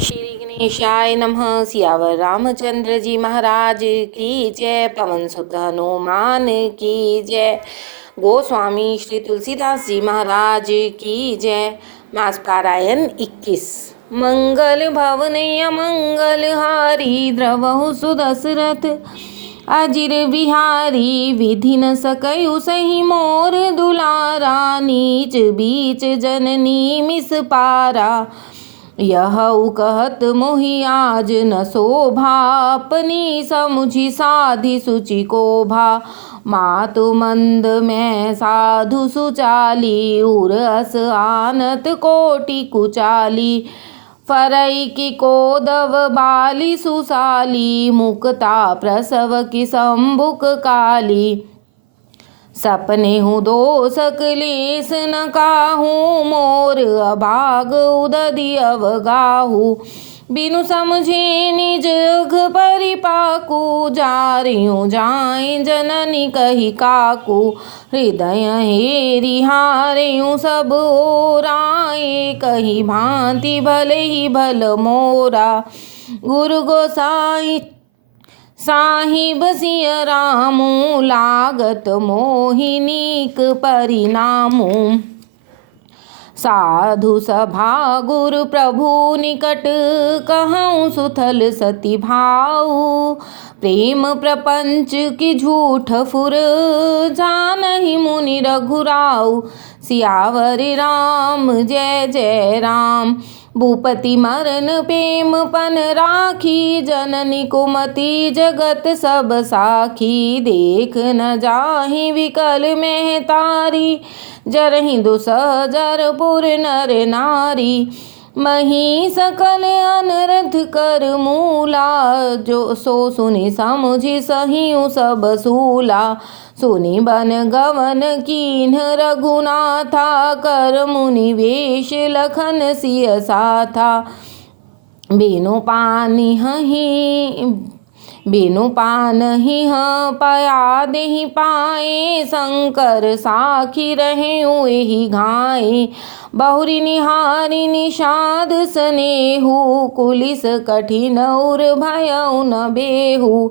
श्री गणेशाय नमः। सियावर रामचंद्र जी महाराज की जय। पवन सुत हनुमान की जय। गोस्वामी श्री तुलसीदास जी महाराज की जय। मास पारायण 21। मंगल भवनय मंगल हारी द्रवहु सुदशरथ अजिर बिहारी विधि न सकयु सही मोर दुलारा नीच बीच जननी मिस पारा यह कहत मोहि आज न शोभा अपनी समुझी साधि सुचि को भा मातु मंद में साधु सुचाली उर अस आनत कोटि कुचाली फरई की कोदव बाली सुसाली मुक्ता प्रसव की संभुक काली सपने हूँ दोष क्लेश न काहूँ मोर अभाग उदधि अवगाहू बिनु समझे निज परिपाकू जारियों जाए जननी कही काकू हृदय हेरि हारेयूँ सब ओराए कही भांति भले ही भल मोरा गुरु गोसाई साहिब सिय रामू लागत मोहिनीक परिणामू साधु सभा गुरु प्रभु निकट कहूँ सुथल सती भाऊ प्रेम प्रपंच की झूठ फुर जानहि मुनि रघुराऊ सियावर राम जय जय राम। भूपति मरन प्रेम पन राखी जननी कुमति जगत सब साखी देख न जाहि विकल में तारी जरहि दुसहजर पुर नर नारी मही सकल अनरथ कर मूला जो सो सुनि समुझि सहिउ सब सूला सुनि बन गवन कीन्ह रघुनाथा कर मुनि वेश लखन सिय साथा बिनु पान ही पया देहि पाए शंकर साखी रहे एहि घाए बहुरी निहारी निषाद स्नेहु कुलिस कठिन उर भयउ न बेहू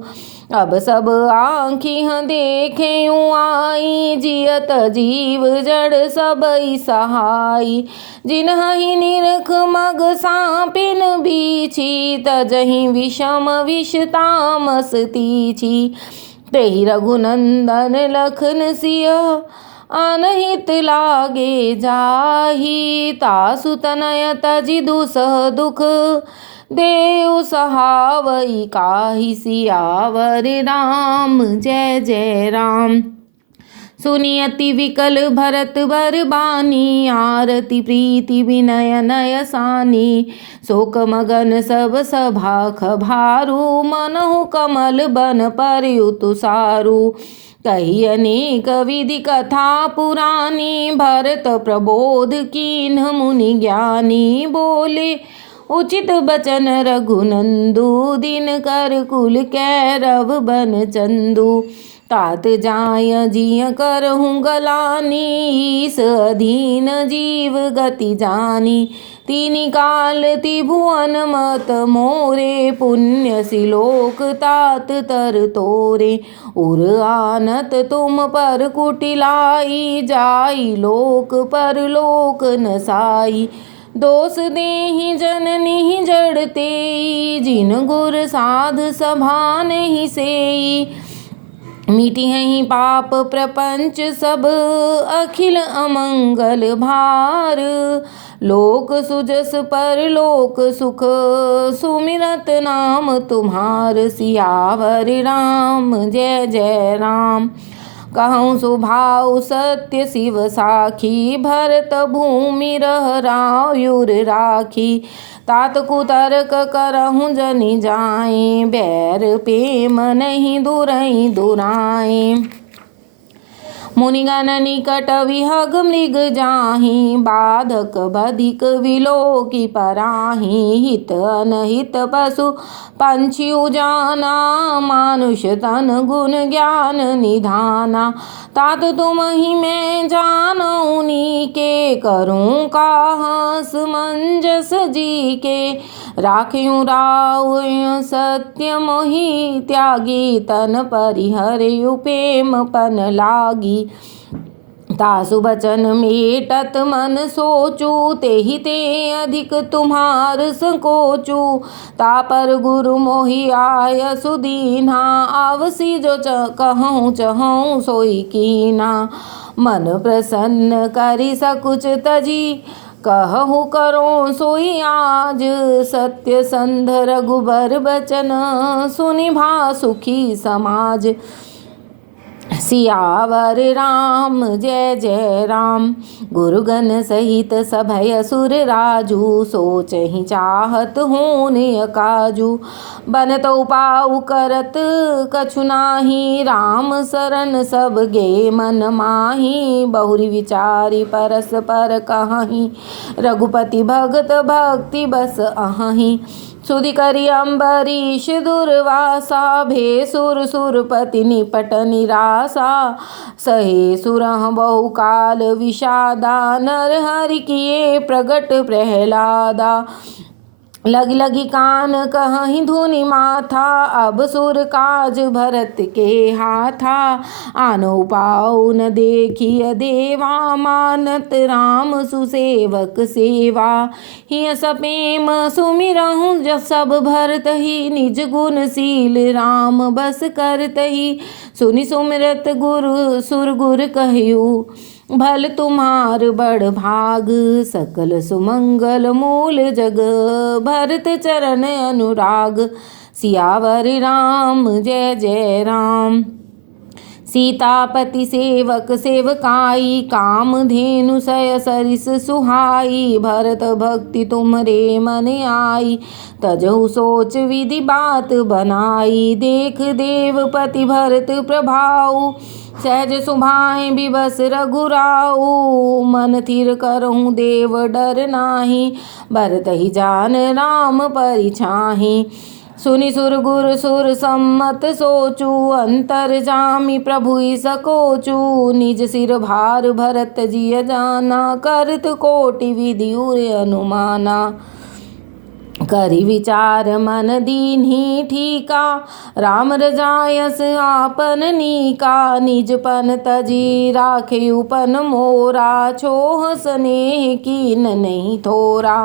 अब सब आँखि देखे आई जियत जीव जड़ सबई सहाई जिन्हि निरख मग सापिन बीछी तजहि विषम विष तामस तीछी तेहि रघुनंदन लखन सिय अनहित लागे जाहि तासु तनय तजि दुसह दुख देव सहावई काहि सियावर राम जय जय राम। सुनि अति विकल भरत बर बानी आरती प्रीति विनय नय सानी शोक मगन सब सभा खभारू मनहु कमल बन परयुतु सारू कही अनेक विधि कथा पुरानी भरत प्रबोध कीन्ह मुनि ज्ञानी बोले उचित बचन रघुनंदु दिन कर कुल कैरव बन चंदू तात जाय जिय करहूँ गलानी ईस अधीन जीव गति जानी तीनि काल त्रिभुवन मत मोरे पुण्य सिलोक तात तर तोरे उर आनत तुम पर कुटिलाई जाई लोक पर लोक नसाई दोष देहि जननी जड़ते जिन गुर साध सभा नहीं सेई मिटी ही पाप प्रपंच सब अखिल अमंगल भार लोक सुजस पर लोक सुख सुमिरत नाम तुम्हार सियावर राम जय जय राम। कहूँ सुभाव सत्य शिव साखी भरत भूमि रह रायुर राखी तात कुतर्क करहूँ जनि जाए बैर प्रेम नहीं दुरई दुराए मुनिगण निकट विहग मृग जाहि बाधक बधिक विलोकी पराहि हित अनहित पशु पंछी जाना मानुष तन गुण ज्ञान निधाना तात तुम ही मैं जानऊनी के करूँ काहस मंजस जी के राख्યું राव सत्य मोहि त्यागी तन परिहर्यु प्रेम पन लागी तासु बचन मेटत मन सोचू तेहि ते अधिक तुम्हार संकोचू तापर गुरु मोहि आय सुदीना आवसी जो कहूँ चहूँ सोई कीना मन प्रसन्न करि सकुच तजी कहु करो सोई आज सत्य संध रघुबर बचन सुनि भा सुखी समाज सियावर राम जय जय राम। गुरुगण सहित सभय असुर राजू सोचहि चाहत होने काजू बनतौ पाउ करत कछु नाही राम शरण सब गे मन माही बहुरी विचारी परस पर कहीं रघुपति भगत भक्ति बस अहि सुधि करि अम्बरीश दुर्वासा भेसुर सुरपति निपट निरासा सहे सुरह बहुकाल विषादा नर हरि किए प्रगट प्रहलादा लगी लगी कान कहीं धुनि माथा अब सुर काज भरत के हाथा आनो पाऊ न देखिय देवा मानत राम सुसेवक सेवा हिय सपेम सुमिरहु जब सब भरत ही निज गुणशील राम बस करत ही सुनि सुमिरत गुरु सुरगुर कहयु भल तुम्हार बड़ भाग सकल सुमंगल मूल जग भरत चरण अनुराग सियावर राम जय जय राम। सीतापति सेवक सेवकाई काम धेनु सय सरिस सुहाई भरत भक्ति तुम्हरे मन आई तजहु सोच विधि बात बनाई देख देवपति भरत प्रभाऊ सहज सुभाए बिबस रघुराऊ मन थिर करहूँ देव डर नाही भरत ही जान राम परिछाही सुनि सुर गुर सुर सम्मत सोचू अंतर जामि प्रभु सकोचू निज सिर भार भरत जिय जाना करत कोटि विधि उर अनुमाना करि विचार मन दीन्ही ठीका राम रजायस आपन नीका निज पन तजी राखेउ पन मोरा छोह स्नेह कीन नहीं थोरा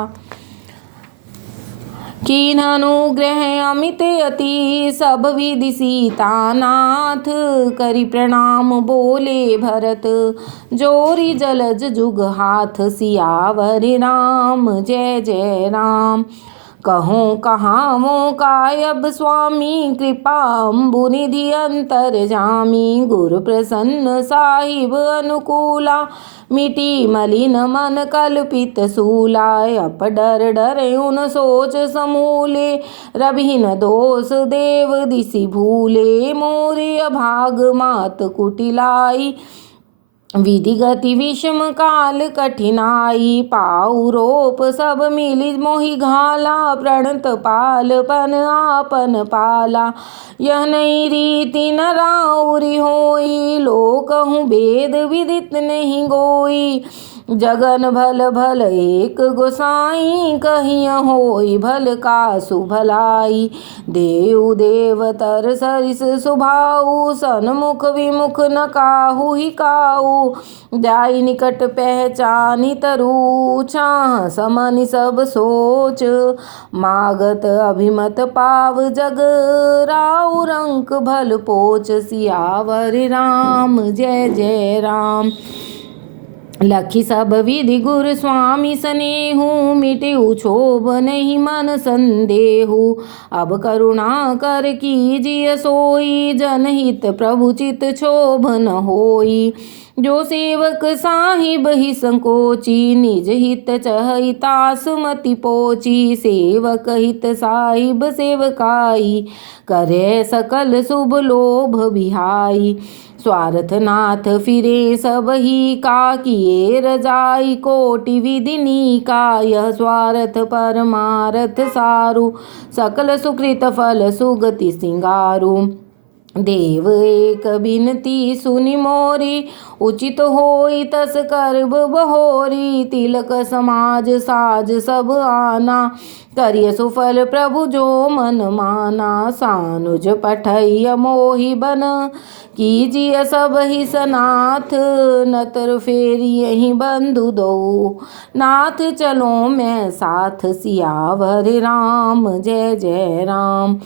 कीन अनुग्रह अमित अति सब विधि सीतानाथ करि प्रणाम बोले भरत जोरी जलज जुग हाथ सियावर राम जय जय राम। कहूँ कहावों कायब स्वामी कृपा अम्बुनिधि अंतर जामी गुरु प्रसन्न साहिब अनुकूला मिटी मलिन मन कल्पित सूलाय अप डर डर उन सोच समूले रबिन दोष देव दिशि भूले मोरे अभाग मात कुटिलाई विधि गति विषम काल कठिनाई पाऊ रोप सब मिली मोहि घाला प्रणत पाल पन आपन पाला यह नई रीति न राउरी होई लोकहु भेद विदित नहीं गोई जगन भल भल एक गोसाई कहिय होई भल कासु भलाई देव देवतर सरिस सुभाऊ सन्मुख विमुख न काहू ही काऊ जाई निकट पहचानी तरु छाह समनि सब सोच मागत अभिमत पाव जग राउ रंक भल पोच सियावर राम जय जय राम। लखी सब विधि गुरु स्वामी स्नेहु मिटेउ क्षोभ नहीं मन संदेहु अब करुणा कर कीजिए सोई जनहित प्रभु चित क्षोभ न होई जो सेवक साहिब ही संकोची निज हित चहितास मति पोची सेवक हित साहिब सेवकाई करे सकल शुभ लोभ बिहाई स्वार्थ नाथ फिरे सब ही का किए रजाई कोटि विधिनी का यह स्वार्थ परमारथ सारु सकल सुकृत फल सुगति सिंगारू देव एक बिनती सुनि मोरी, उचित होई तस करब बहोरी। तिलक समाज साज सब आना, करिय सुफल प्रभु जो मन माना। सानुज पठैय मोहि बन, कीजिय सब ही सनाथ। नतर फेरी यही बंधु दो, नाथ चलो मैं साथ। सियावर राम जय जय राम।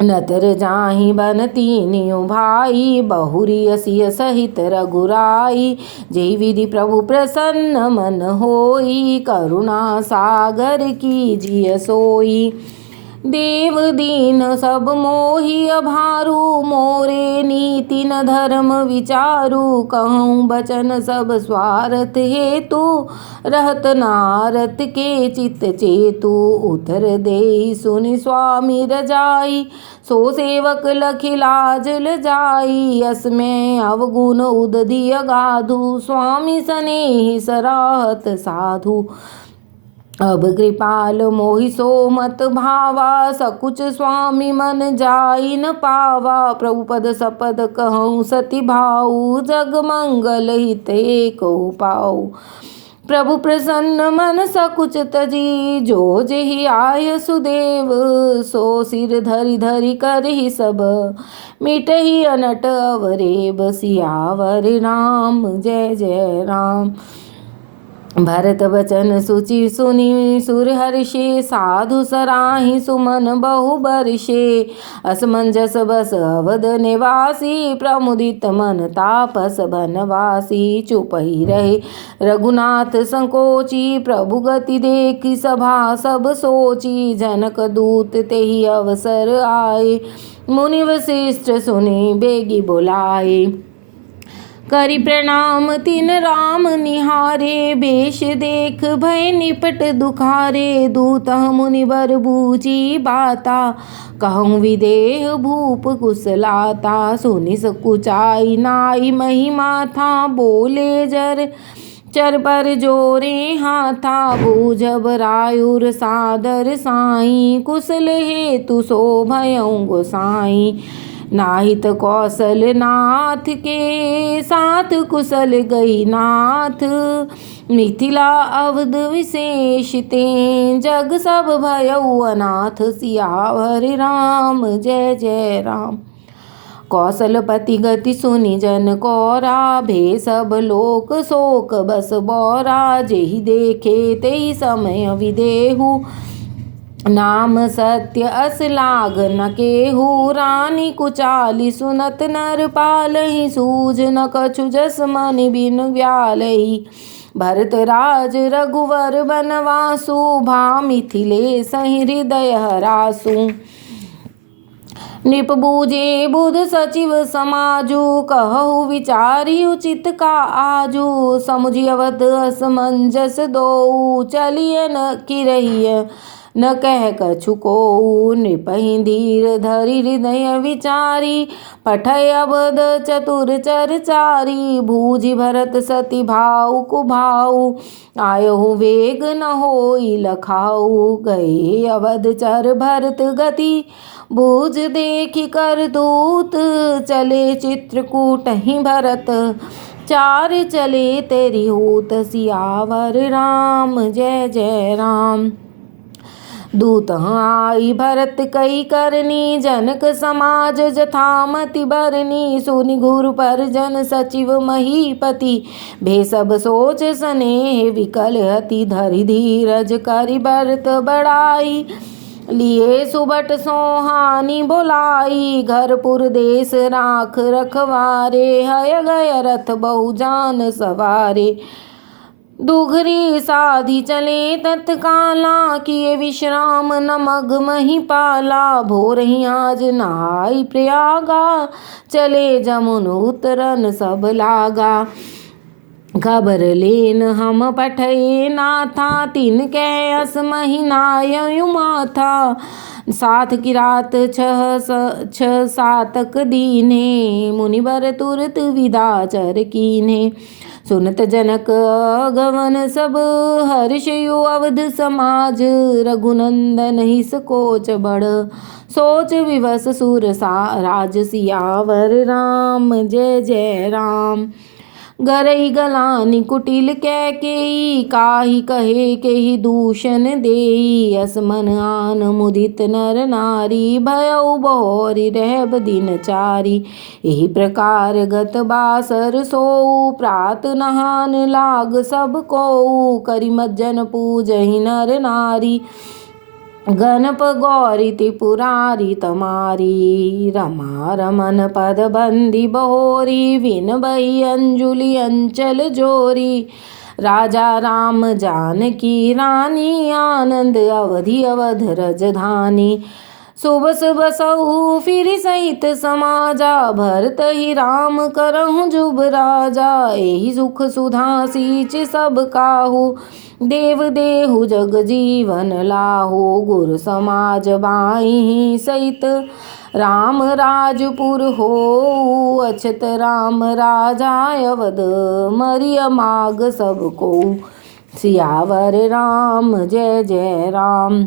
नतर जाहि बन तीनियों भाई, बहुरी असिय सहित रघुराई। जय विधि प्रभु प्रसन्न मन होई, करुणा सागर कीजिय सोई। देव दीन सब मोहि अभारू, मोरे नीति न धर्म विचारू। कहूँ बचन सब स्वार्थ हेतु, रहत नारत के चित चेतु। उतर देहि सुनि स्वामी रजाई, सो सेवक लखि लाज लजाई। असमय अवगुण उदधि अगाधु, स्वामी स्नेहि सराहत साधु। अब कृपाल मोहि सो मत भावा, सकुच स्वामी मन जाई न पावा। प्रभु पद सपद कहूँ सति भाऊ, जग मंगल हित एको पाऊ। प्रभु प्रसन्न मन सकुच तजी, जो जेहि आय सुदेव। सो सिर धरि धरि करहि सब, मिटहि अनट अवरेब। सियावर राम जय जय राम। भरत बचन सुचि सुनि सुर हर्षे, साधु सराहि सुमन बहु बर्षे। असमंजस बस अवध निवासी, प्रमुदित मन तापस बनवासी। चुप ही रहे रघुनाथ संकोची, प्रभु गति देखि सभा सब सोची। जनक दूत तेहि अवसर आए, मुनि वशिष्ठ सुनि बेगी बुलाए। करि प्रणाम तिन राम निहारे, बेश देख भय निपट दुखारे। दूत मुनि बर बूझी बाता, कहूँ विदेह भूप कुशलाता। सुनि सकुचाई नाई महिमा था, बोले जर चर पर जोरे हाथा। बूझब रायुर सादर साई, कुशल हेतु सो भयउ गोसाई। नाहित कौशल नाथ के साथ, कुशल गई नाथ। मिथिला अवध विशेष ते, जग सब भयउ अनाथ। सियावर राम जय जय राम। कौशलपति गति सुनि जन कौरा, भे सब लोक शोक बस बौरा। जेहि देखे तेहि समय विदेहु, नाम सत्य अस लाग न केहू। रानी कुचाली सुनत नर पालहि, सूझ न कछु जस मनि बिनु व्यालहि। भरत राज रघुवर बनवासु, भा मिथिलेश हृदय हरासु। नृप बूझे बुध सचिव समाजु, कहु विचारि उचित का आजु। समुझि अवध असमंजस दोऊ, चलिय न किरहिय न कह कछु कोऊ। नृपहि धीर धरि हृदय विचारी, पठय अवध चतुर चरचारी। बूझि भरत सति भाऊ कुभाऊ, आयहु वेग न होई लखाऊ। गए अवध चर भरत गति, बूझ देखि कर दूत। चले चित्रकूट ही भरत, चार चले तेरी होत। सियावर राम जय जय राम। दूत आई भरत कई करनी, जनक समाज जथामति बरनी। सुनि घुर पर जन सचिव महीपति, भे सब सोच स्नेह विकल हति। धरि धीरज करि भरत बड़ाई, लिए सुबट सोहानी बोलाई। घरपुर देश राख रखवारे, हय गय रथ बहु जान सवारे। दुघरी साधी चले तत्काला, किए विश्राम न मग महिपाला। भोर ही आज नहाई प्रयागा, चले जमुन उतरन सब लागा। खबर लेन हम पठये नाथा, तिन कै अस महीनायु माथा। साथ की रात छह सातक दीने, मुनिवर तुरत विदा चर कीन्हे। सुनत जनक गवन सब हर्षयु अवध समाज। रघुनंदन ही सकोच बड़ सोच विवश सूर सा राज। सियावर राम जय जय राम। गरई गलानी कुटिल कैकेयी काहि कहे केहि दूषण देई। असमन आन मुदित नर नारी भयउ बहोरी रहब दिन चारी। एहि प्रकार गत बासर सोऊ प्रात नहान लाग सब कोऊ। करि मज्जन पूजहि नर नारी गणप गौरी त्रिपुरारी तमारी। रमा रमन पद बंदी बहोरी विन बही अंजुलि अंचल जोरी। राजा राम जानकी रानी आनंद अवधि अवध रजधानी। शुभ शुभ सहु फिर सहित समाजा भरत ही राम करहु जुब राजा। एहि सुख सुधा सींच सब काहू देव देहु जग जीवन लाहू। गुर समाज बाहि सहित राम राजपुर हो। अछत राम राजा अवध मरिय माग सब को। सियावर राम जय जय राम।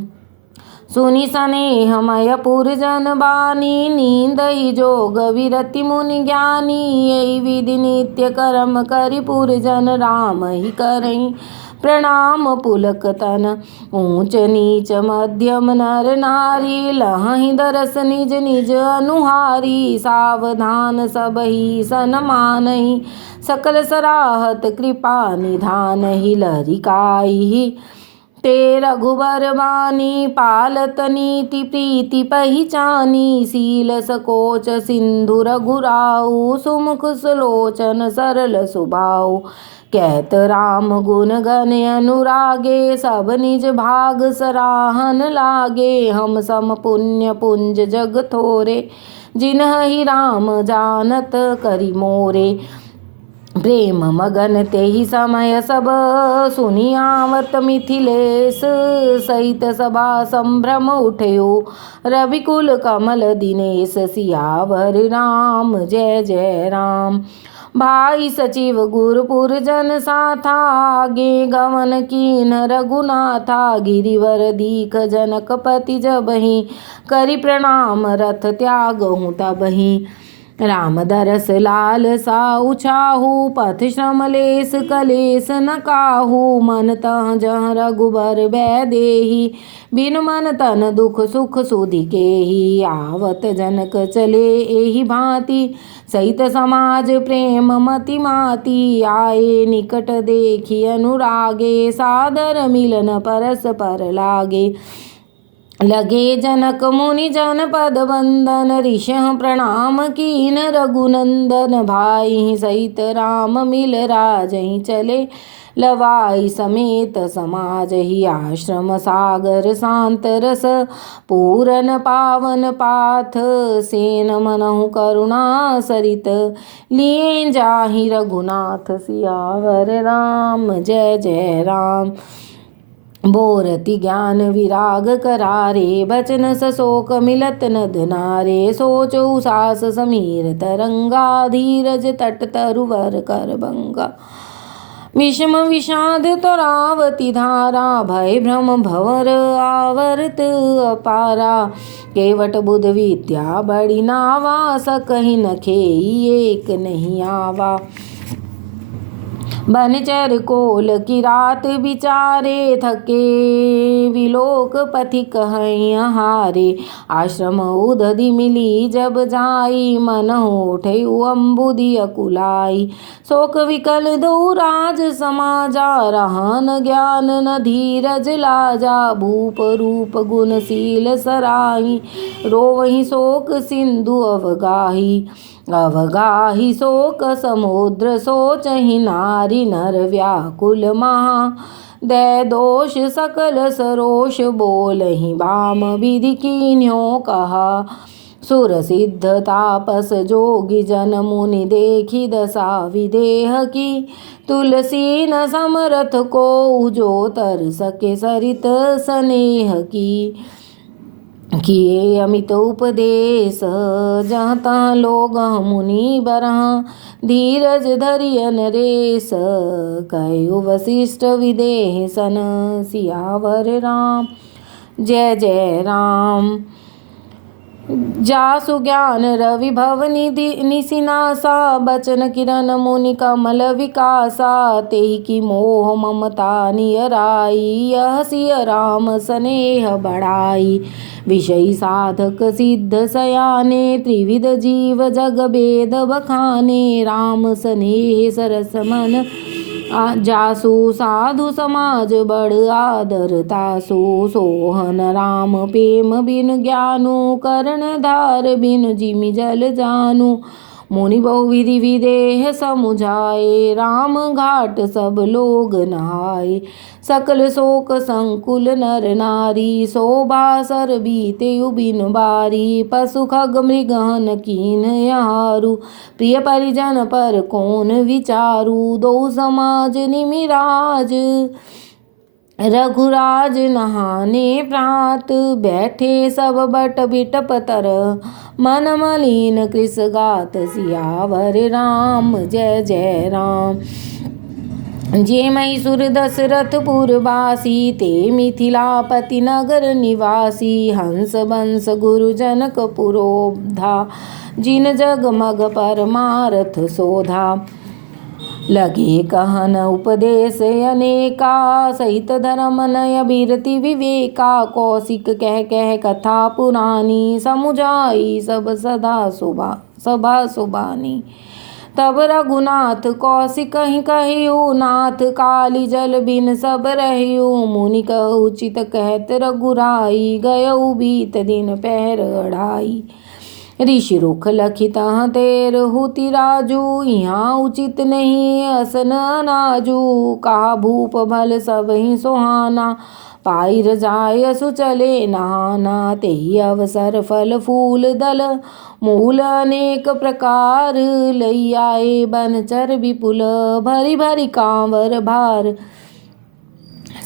सुनि सनेह मय पुरजन बानी। नींदहि जोग विरति मुनि ज्ञानी। यही विधि नित्य कर्म करि पुरजन राम ही करई प्रणाम पुलक तन। ऊंच नीच मध्यम नर नारी लहहि दरस निज निज अनुहारी। सावधान सबहि सनमानहि सकल सराहत कृपा निधानहि। लरिकाई ते रघुबर बानी पालत नीति प्रीति पहिचानी। शील सकोच सिंधु रघुराऊ सुमुख सुलोचन सरल सुभाऊ। कहत राम गुण गण अनुरागे सब निज भाग सराहन लागे। हम सम पुण्य पुंज जग थोरे जिन्हि राम जानत करि मोरे। प्रेम मगन तेहि समय सब सुनि आवत मिथिलेश। सहित सभा संभ्रम उठयो रविकुल कमल दिनेश। सियावर राम जय जय राम। भाई सचिव गुरपुर जन साथा आगे गवन कीन रघुनाथा। गिरिवर दीख जनकपति जबहि करि प्रणाम रथ त्यागहु तबहि। राम दरस लाल साउ छाहू पथ श्रम लेस कलेस न काहू। मन तह जह रघुबर बै देही बिनु मन तन दुख सुख सुधि केही। आवत जनक चले एहि भांति सहित समाज प्रेम मति माती। आए निकट देखी अनुरागे सादर मिलन परस पर लागे। लगे जनक मुनि जन पद वंदन ऋषह प्रणाम कीन रघुनंदन। भाई सहित राम मिल राजहि चले लवाई समेत समाज ही। आश्रम सागर शांत रस पूरन पावन पाथ। सेन मनहु करुणा सरित लिए जाहि रघुनाथ। सियावर राम जय जय राम। बोरति ज्ञान विराग करारे बचन सशोक मिलत नद नारे। सोचो सास समीर तरंगा धीरज तट तरुवर कर भंगा। विषम विषाद तोरावती धारा भय भ्रम भंवर आवर्त अपारा। केवट बुध विद्या बड़ी नावा सकहि न खेई एक नहीं आवा। बनचर कोल की रात बिचारे थके विलोक पथिक हैं हारे। आश्रम उदधि मिली जब जाई मन होठे अम्बुदि अकुलाई। शोक विकल दो राज समाजा रहन ज्ञान न धीरज लाजा। भूप रूप गुणशील सराही रोवहि शोक सिंधु अवगाही। अवगाही शोक समुद्र सोचहि नारी नर व्याकुल महा। दय दोष सकल सरोष बोलहि भाम विधि कीन्ह्यो कहा। सुर सिद्ध तापस जोगी जन मुनि देखी दशा विदेह की। तुलसी न समरथ को जो तर सके सरित स्नेह की। किए अमित उपदेश जहाँ तहाँ लोग मुनि बरहाँ धीरज धरिय नरेश कयो वशिष्ठ विदेह सन सियावर राम जय जय राम। जासु ज्ञान रवि भव निसिनासा बचन किरण मुनि कमल विकासा तेहि की मोह ममता नियराई यह सिय राम स्नेह बढ़ाई विषयी साधक सिद्ध सयाने त्रिविध जीव जग भेद बखाने राम स्नेह सरस मन जासु साधु समाज बड़ आदर तासु सोहन राम प्रेम बिन ज्ञानु करण धार बिन जिमि जल जानु मुनि बहुविधि विदेह समुझाए राम घाट सब लोग नहाए सकल शोक संकुल नर नारी शोभा सर बीते बिन बारी पशु खग मृगहन कीन यहारु प्रिय परिजन पर कौन विचारु दो समाज निमिराज रघुराज नहाने प्रात बैठे सब बट बिटप तर मन मलिन कृष गात सियावर राम जय जय राम। जे मैसूर दशरथपुर वासी ते मिथिलापति नगर निवासी हंस बंस गुरु जनक पुरोधा जिन जग मग परमारथ शोधा लगे कहन उपदेश अनेका सहित धर्म नय बिरति विवेका कौशिक कह कथा पुरानी समुझाई सब सदा सभा सुबानी तब रघुनाथ कौशिक कहियो नाथ काली जल बिन सब रहियो मुनि कहु उचित कहत रघुराई गयउ बीत दिन पैर अढ़ाई ऋषि रुख लखित तेर हुति राजू यहाँ उचित नहीं असन अनाजू कहा भूप भल सब ही सुहाना पाइर जाय सुचले नहाना तेहि अवसर फल फूल दल मूल अनेक प्रकार लई आए बनचर विपुल भरी भरी कांवर भार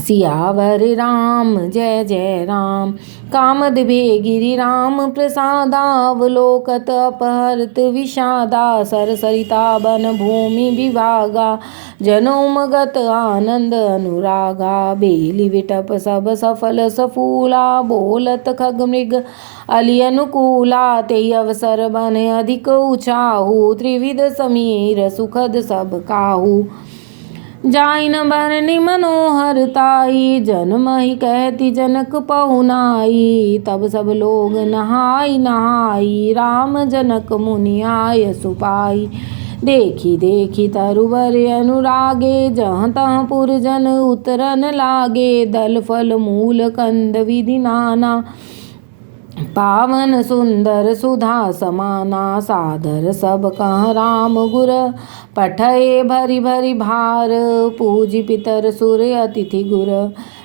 सियावर राम जय जय राम। कामदभे गिरि राम प्रसादावलोकत अपहर्त विषादा सरसरिता बन भूमि विभागा जनोमगत आनंद अनुरागा बेली विटप सब सफल सफूला बोलत खग मृग अली अनुकूला ते अवसर बन अधिक उछाहू त्रिविध समीर सुखद सब काहू जाइन बरनि मनोहर ताई जन्म ही कहती जनक पहुनाई तब सब लोग नहाई नहाई राम जनक मुनि आय सुपाई देखी देखी तरुवर अनुरागे जहाँ तहाँ पुरजन उतरन लागे दल फल मूल कंद विधि नाना पावन सुंदर सुधा समाना सादर सब कह राम गुर पठये भरी भरी भार पूजी पितर सुर अतिथि गुर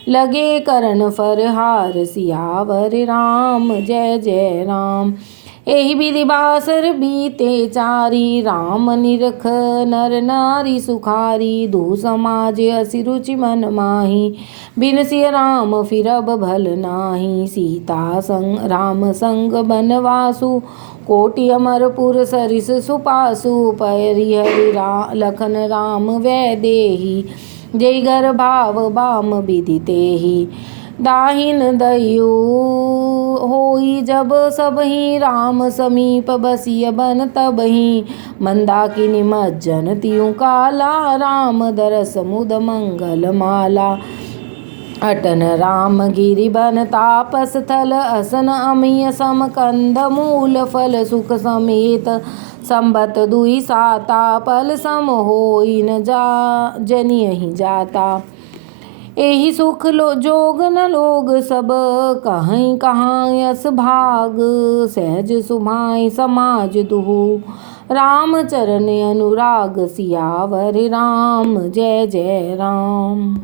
लगे करण फरहार सियावर राम जय जय राम। एहि विधि बासर बीते चारी राम निरख नर नारी सुखारी दो समाज असि रुचि मन माही बिन सिय राम फिरब भल नाही सीता संग राम संग बनवासु कोटि अमरपुर सरिस सुपासु पैरि हरि लखन राम वैदेही जय घर भाव बाम विधि तेहि दाहिन दयु होई जब सबहि राम समीप बसिय बन तबहि मंदाकिनी मज्जन तियु काला राम दरस मुद मंगल माला अटन राम गिरि बन तापस थल असन अमिय सम कंद मूल फल सुख समेत संबत दुई साता पल सम होई न जनियहि जाता एहि सुख जोग न लोग सब कहीं कहाँ यस भाग सहज सुभाय समाज दुहु राम चरण अनुराग सियावर राम जय जय राम।